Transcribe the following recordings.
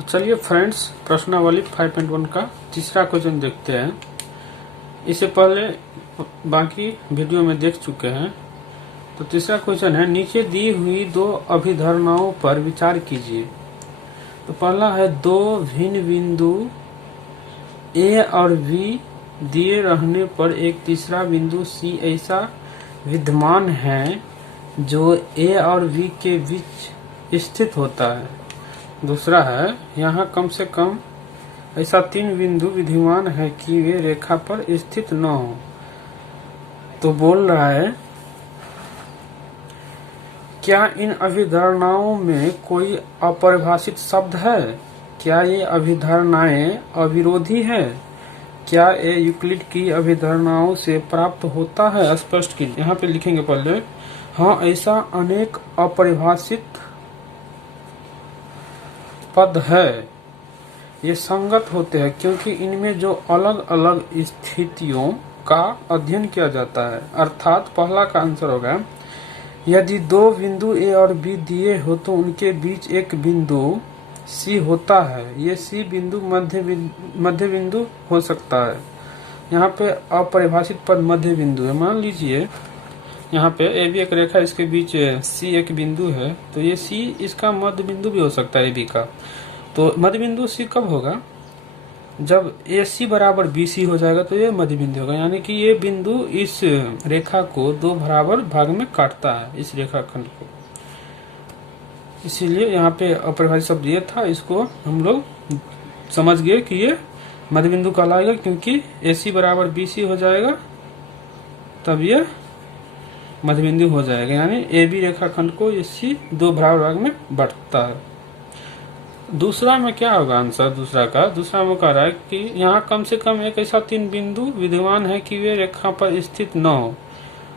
तो चलिए फ्रेंड्स, प्रश्नावली 5.1 का तीसरा क्वेश्चन देखते हैं। इससे पहले बाकी भिडियो में देख चुके हैं। तो तीसरा क्वेश्चन है, नीचे दी हुई दो अभिधारणाओं पर विचार कीजिए। तो पहला है, दो भिन्न बिंदु ए और बी दिए रहने पर एक तीसरा बिंदु सी ऐसा विद्यमान है जो ए और बी के बीच स्थित होता है। दूसरा है, यहाँ कम से कम ऐसा तीन बिंदु विद्यमान है कि वे रेखा पर स्थित न हो। तो बोल रहा है, क्या इन अभिधारणाओं में कोई अपरिभाषित शब्द है? क्या ये अभिधारणाएं अविरोधी है? क्या ये यूक्लिड की अभिधारणाओं से प्राप्त होता है? स्पष्ट कीजिए। यहाँ पे लिखेंगे पहले, हाँ, ऐसा अनेक अपरिभाषित पद है। ये संगत होते हैं क्योंकि इनमें जो अलग अलग स्थितियों का अध्ययन किया जाता है। अर्थात पहला का आंसर होगा, यदि दो बिंदु ए और बी दिए हो तो उनके बीच एक बिंदु सी होता है। ये सी बिंदु मध्य बिंदु हो सकता है। यहाँ पे अपरिभाषित पद मध्य बिंदु है। मान लीजिए यहाँ पे ए बी एक रेखा, इसके बीच सी एक बिंदु है, तो ये सी इसका मध्य बिंदु भी हो सकता है ए बी का। तो मध्य बिंदु सी कब होगा? जब ए सी बराबर बी सी हो जाएगा तो ये मध्य बिंदु होगा। यानी कि ये बिंदु इस रेखा को दो बराबर भाग में काटता है, इस रेखाखंड को। इसीलिए यहाँ पे अपरिभाषित शब्द ये था, इसको हम लोग समझ गए कि ये मध्य बिंदु कहलाएगा, क्योंकि ए सी बराबर बी सी हो जाएगा तब ये मध्य बिंदु हो जाएगा। यानी ए बी रेखाखंड को ए सी दो बराबर भाग में बांटता है। दूसरा में क्या होगा आंसर? दूसरा में कह रहा है कि यहाँ कम से कम एक ऐसा तीन बिंदु विद्यमान है कि वे रेखा पर स्थित न हो।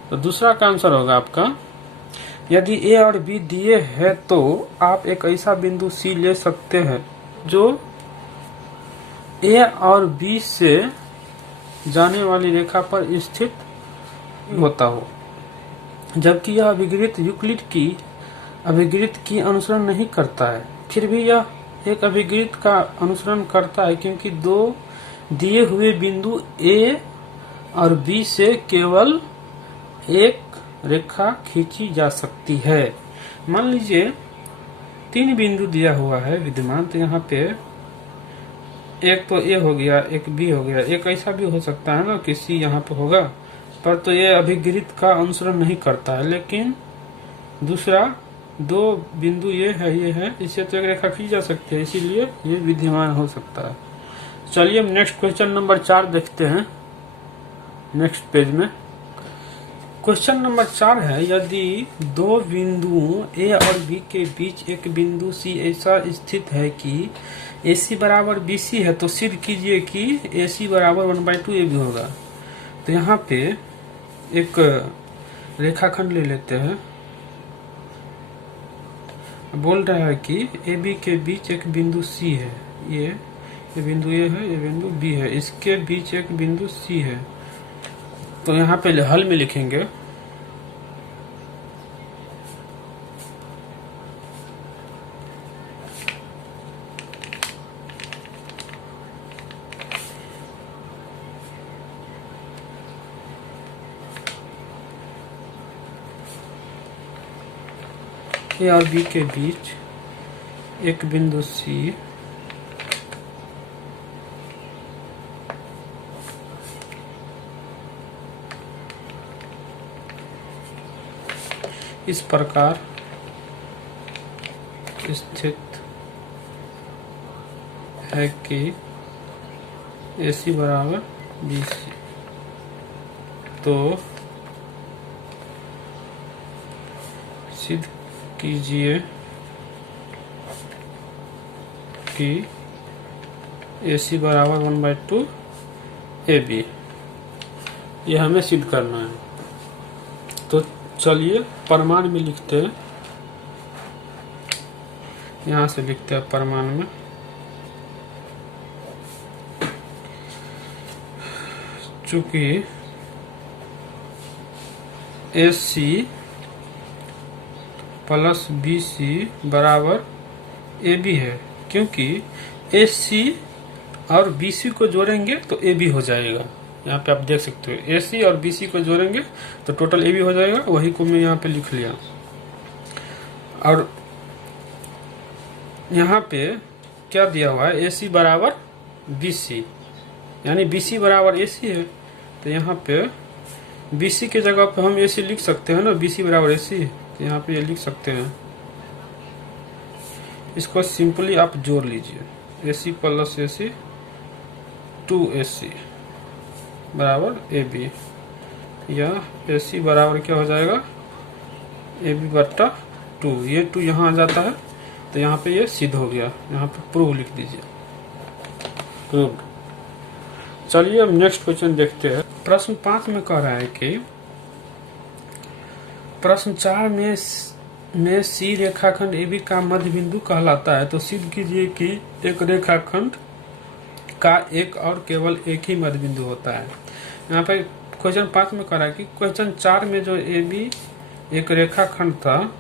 तो दूसरा का आंसर होगा आपका, यदि ए और बी दिए है तो आप एक ऐसा बिंदु सी ले सकते हैं जो ए और बी से जाने वाली रेखा पर स्थित होता हो, जबकि यह अभिगृहित यूक्लिड की अभिगृहित की अनुसरण नहीं करता है। फिर भी यह एक अभिगृहित का अनुसरण करता है क्योंकि दो दिए हुए बिंदु ए और बी से केवल एक रेखा खींची जा सकती है। मान लीजिए तीन बिंदु दिया हुआ है विद्यमान, तो यहाँ पे एक तो ए हो गया, एक बी हो गया, एक ऐसा भी हो सकता है ना कि सी यहाँ पे होगा, पर तो ये अभिगृहित का अनुसरण नहीं करता है। लेकिन दूसरा दो बिंदु ये है, इससे तो एक रेखा खींची जा सकती है, इसीलिए ये विद्यमान हो सकता है। चलिए हम नेक्स्ट क्वेश्चन नंबर 4 देखते हैं नेक्स्ट पेज में। क्वेश्चन नंबर 4 है, यदि दो बिंदुओं ए और बी के बीच एक बिंदु सी ऐसा स्थित है कि ए सी बराबर बी सी है, तो सिद्ध कीजिए कि ए सी बराबर 1/2 ए बी होगा। तो यहाँ पे एक रेखाखंड ले लेते हैं। बोल रहा है कि ए बी के बीच एक बिंदु सी है, ये बिंदु ए है, ये बिंदु बी है, इसके बीच एक बिंदु सी है। तो यहाँ पे हल में लिखेंगे, ए और बी के बीच एक बिंदु सी इस प्रकार स्थित है कि ए सी बराबर बी सी। तो सिद्ध कीजिए कि ए सी बराबर 1/2 ए बी। ये हमें सिद्ध करना है। तो चलिए प्रमाण में लिखते हैं। यहाँ से लिखते हैं प्रमाण में, चूंकि ए सी प्लस बी सी बराबर ए बी है, क्योंकि AC और BC को जोड़ेंगे तो AB हो जाएगा। यहाँ पे आप देख सकते हो AC और BC को जोड़ेंगे तो टोटल AB हो जाएगा, वही को मैं यहाँ पे लिख लिया। और यहाँ पे क्या दिया हुआ है, AC बराबर BC, यानी BC बराबर AC है, तो यहाँ पे BC के जगह पे हम AC लिख सकते हैं ना, BC बराबर AC, तो यहाँ पे ये लिख सकते हैं। इसको सिंपली आप जोड़ लीजिए, AC प्लस AC 2AC बराबर AB, या AC बराबर क्या हो जाएगा, AB बट्टा 2, ये 2 यहाँ आ जाता है तो यहाँ पे ये सिद्ध हो गया। यहाँ पे प्रूव लिख दीजिए, प्रूव्ड। चलिए अब नेक्स्ट क्वेश्चन देखते हैं। प्रश्न 5 में कह रहा है कि प्रश्न 4 में C रेखाखंड AB का मध्य बिंदु कहलाता है, तो सिद्ध कीजिए कि एक रेखाखंड का एक और केवल एक ही मध्य बिंदु होता है। यहाँ पे क्वेश्चन 5 में कह रहा है कि क्वेश्चन 4 में जो AB एक रेखाखंड था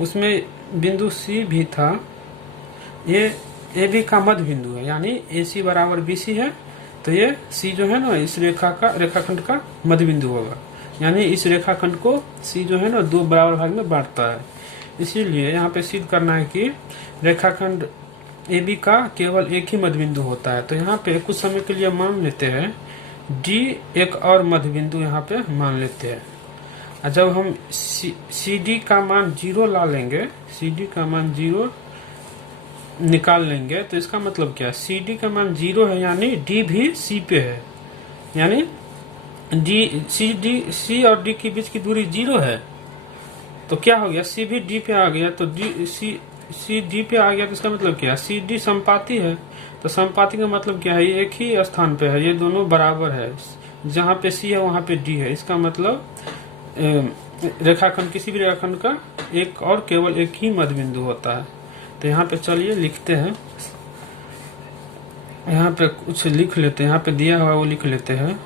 उसमें बिंदु C भी था, ये AB का मध्य बिंदु है, यानी AC बराबर BC है, तो ये C जो है ना इस रेखाखंड का मध्य बिंदु होगा, यानी इस रेखाखंड को C जो है ना 2 बराबर भाग में बांटता है। इसीलिए यहाँ पे सिद्ध करना है कि रेखाखंड AB का केवल एक ही मध्य बिंदु होता है। तो यहाँ पे कुछ समय के लिए मान लेते हैं D एक और मध्य बिंदु यहाँ पे मान लेते हैं। और जब हम CD का मान 0 ला लेंगे, CD का मान 0 निकाल लेंगे, तो इसका मतलब क्या है, CD का मान 0 है, यानी D भी C पे है, यानी C और D के बीच की दूरी 0 है, तो क्या हो गया, C भी D पे आ गया, तो C D पे आ गया, तो इसका मतलब क्या है, CD समपाती है, तो समपाती का मतलब क्या है, ये एक ही स्थान पे है, ये दोनों बराबर है, जहाँ पे C है वहाँ पे D है। इसका मतलब रेखाखंड, किसी भी रेखाखंड का एक और केवल एक ही मध्य बिंदु होता है। तो यहाँ पे चलिए लिखते हैं, यहाँ पे कुछ लिख लेते हैं, यहाँ पे दिया हुआ वो लिख लेते हैं।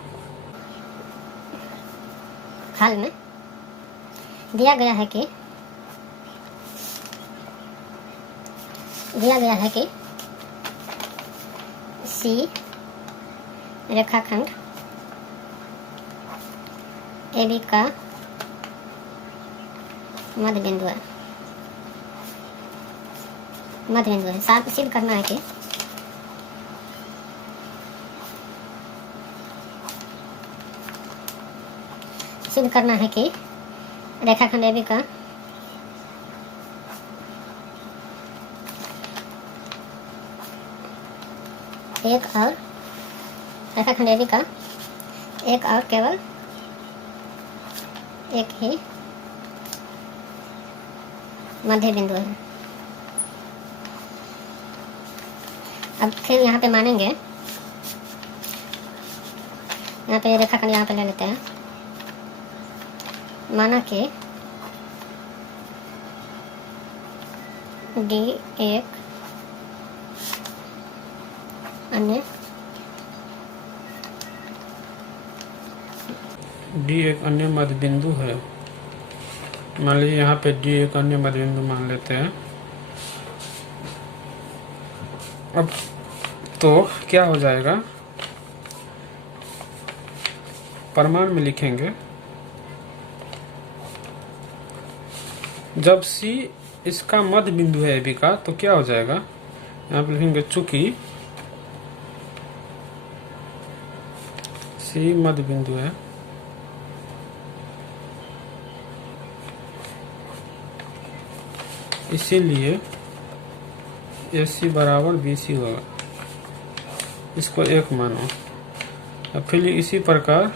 हाल में दिया गया है कि C रेखाखंड AB का मध्य बिंदु है, साथ सिद्ध करना है कि रेखाखंड AB का एक और केवल एक ही मध्य बिंदु है। अब फिर यहाँ पे मानेंगे, यहाँ पे रेखाखंड यहाँ पे ले लेते हैं, माना कि D एक अन्य मध्य बिंदु है। मान लीजिए यहाँ पे D एक अन्य मध्य बिंदु मान लेते हैं। अब तो क्या हो जाएगा, प्रमाण में लिखेंगे, जब C इसका मध्य बिंदु है AB का, तो क्या हो जाएगा, यहाँ पे लिखेंगे चूंकि C मध्य बिंदु है, इसीलिए AC बराबर BC होगा, इसको 1 मानो। अब फिर इसी प्रकार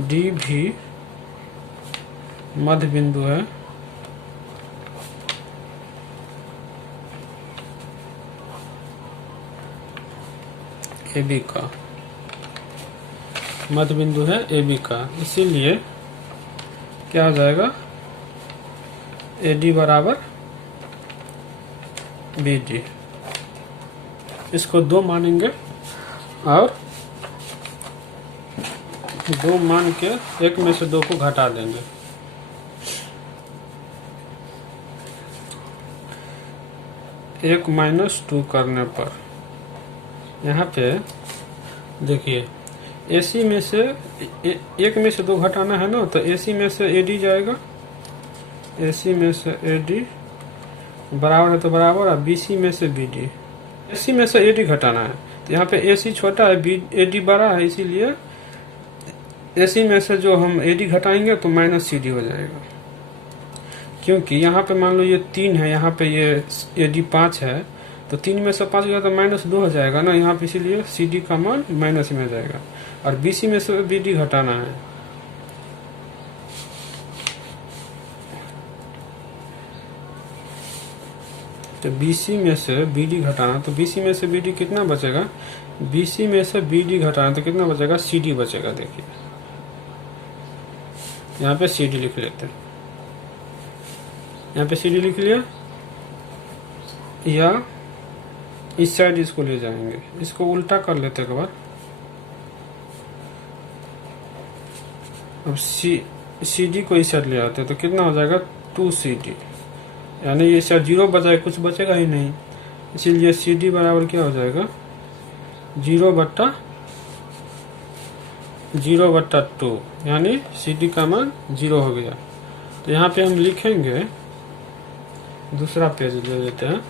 D भी मध्य बिंदु है, AB का मध्य बिंदु है AB का, इसीलिए क्या हो जाएगा, AD बराबर BD। इसको 2 मानेंगे और 2 मान के 1 में से 2 को घटा देंगे। 1 - 2 करने पर यहाँ पे देखिए AC में से एक में से 2 घटाना है ना, तो AC में से AD जाएगा, AC में से AD बराबर है तो बराबर, और BC में से BD, AC में से AD घटाना है। तो यहाँ पे AC छोटा है, AD बड़ा है, इसीलिए AC में से जो हम AD घटाएंगे तो -CD हो जाएगा। क्योंकि यहाँ पे मान लो ये 3 है, यहाँ पे ये AD 5 है, तो 3 में से 5 गया तो -2 हो जाएगा ना यहाँ पे, इसीलिए CD का मान माइनस में जाएगा। और BC में से BD घटाना है, तो BC में से BD घटाना, तो BC में से BD कितना बचेगा, BC में से BD घटाना तो कितना बचेगा, CD बचेगा। देखिए यहाँ पे CD लिख लेते हैं, यहाँ पे CD लिख लिया, या इस साइड इसको ले जाएंगे, इसको उल्टा कर लेते एक बार। अब CD को इस साइड ले आते हैं तो कितना हो जाएगा, 2CD, यानी ये साइड 0 बचाए, कुछ बचेगा ही नहीं, इसीलिए CD बराबर क्या हो जाएगा, 0/2, यानी CD का मान 0 हो गया। तो यहाँ पे हम लिखेंगे, दूसरा पेज ले लेते हैं,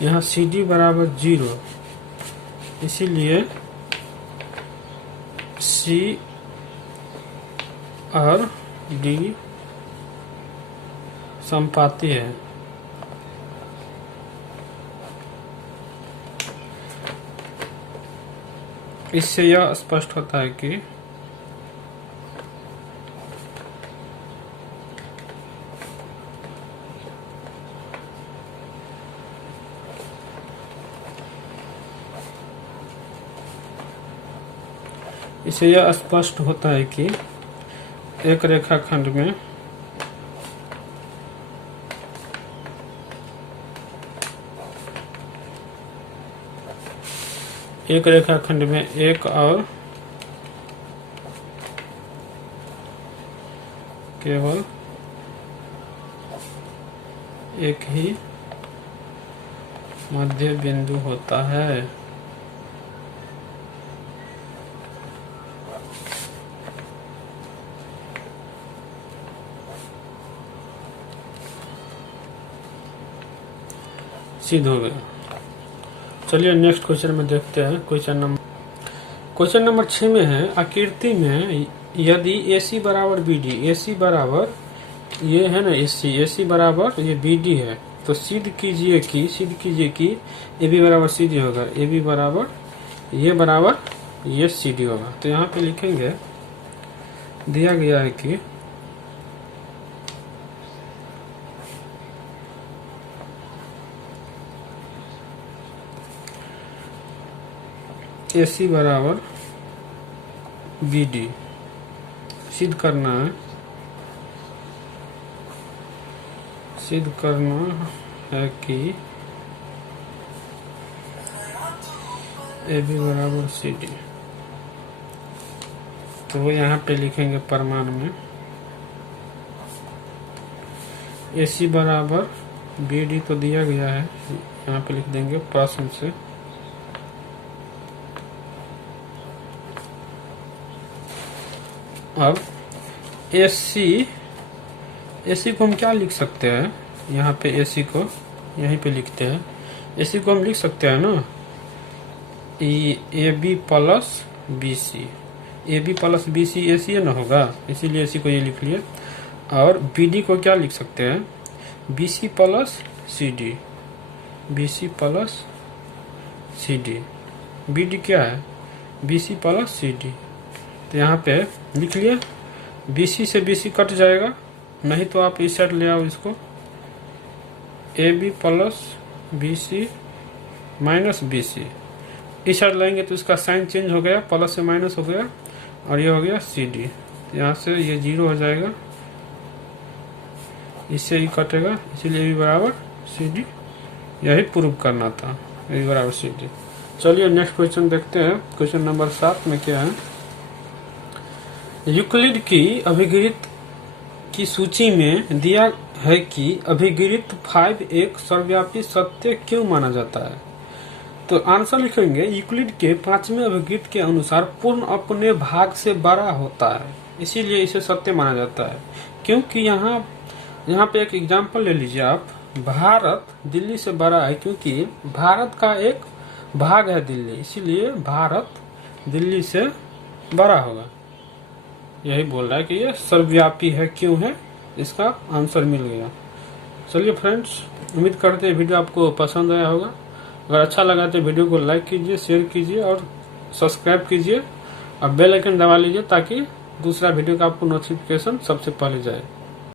यहाँ CD बराबर 0, इसीलिए C और D समपाती है। इससे यह स्पष्ट होता है कि एक रेखाखंड में एक और केवल एक ही मध्य बिंदु होता है। सिद्ध हो गया। चलिए नेक्स्ट क्वेश्चन में देखते हैं। क्वेश्चन नंबर 6 में है, आकृति में यदि AC बराबर BD, AC बराबर ये है ना AC बराबर ये BD है, तो सिद्ध कीजिए कि AB बराबर CD होगा, AB बराबर ये CD होगा। तो यहाँ पे लिखेंगे, दिया गया है कि AC बराबर BD सिद्ध करना है कि AB बराबर CD। तो यहाँ पे लिखेंगे प्रमाण में AC बराबर BD तो दिया गया है, यहाँ पे लिख देंगे प्रश्न से अब AC को हम क्या लिख सकते हैं, यहाँ पे AC को यहीं पे लिखते हैं, AC को हम लिख सकते हैं ना AB प्लस BC AC है ना होगा, इसीलिए AC को ये लिख लिए। और BD को क्या लिख सकते हैं, BC प्लस CD। BD क्या है, BC प्लस CD। तो यहाँ पे लिख लिया, BC से BC कट जाएगा, नहीं तो आप इस साइड ले आओ इसको, AB plus BC minus BC, इस साइड लाएंगे तो इसका साइन चेंज हो गया, प्लस से माइनस हो गया, और ये हो गया CD। तो यहाँ से ये 0 हो जाएगा, इससे ही कटेगा, इसीलिए AB बराबर CD, यही प्रूव करना था, AB बराबर CD। चलिए नेक्स्ट क्वेश्चन देखते हैं। क्वेश्चन नंबर 7 में क्या है, यूक्लिड की अभिगृहित की सूची में दिया है कि अभिगृहित 5 एक सर्वव्यापी सत्य क्यों माना जाता है। तो आंसर लिखेंगे यूक्लिड के 5वें अभिगृहित के अनुसार पूर्ण अपने भाग से बड़ा होता है, इसीलिए इसे सत्य माना जाता है। क्योंकि यहाँ पे एक एग्जांपल ले लीजिए आप, भारत दिल्ली से बड़ा है क्योंकि भारत का एक भाग है दिल्ली, इसीलिए भारत दिल्ली से बड़ा होगा। यही बोल रहा है कि ये सर्वव्यापी है, क्यों है, इसका आंसर मिल गया। चलिए फ्रेंड्स, उम्मीद करते हैं वीडियो आपको पसंद आया होगा। अगर अच्छा लगा तो वीडियो को लाइक कीजिए, शेयर कीजिए और सब्सक्राइब कीजिए और बेल आइकन दबा लीजिए ताकि दूसरा वीडियो का आपको नोटिफिकेशन सबसे पहले जाए।